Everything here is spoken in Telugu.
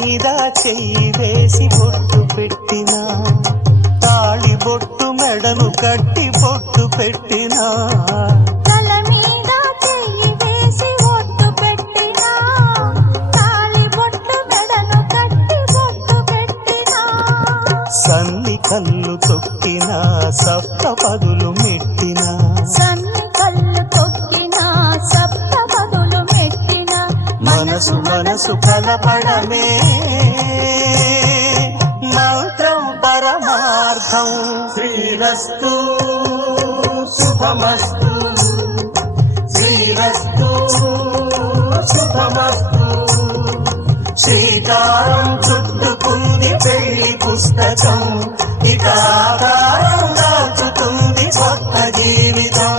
మీద చెయ్యి వేసి బొట్టు పెట్టినా, తాళి బొట్టు మెడను కట్టి బొట్టు పెట్టినా, తల మీద చెయ్యి వేసి బొట్టు పెట్టినా, తాళి బొట్టు మెడను కట్టి బొట్టు పెట్టినా, సన్ని కళ్ళు తొక్కినా సప్త పదులు మెట్టినా, సన్ని కళ్ళు తొక్కినా సప్త పదులు మెట్టినా, మనసు మనసు కలపడమే మంత్రం పరమార్థం. శ్రీరస్తు శుభమస్తు, శ్రీరస్తు శుభమస్తు. శ్రీకారం చుట్టుకుంది పెళ్లి పుస్తకం, ఇక ఆకారం దాచుతుంది కొత్త జీవితం.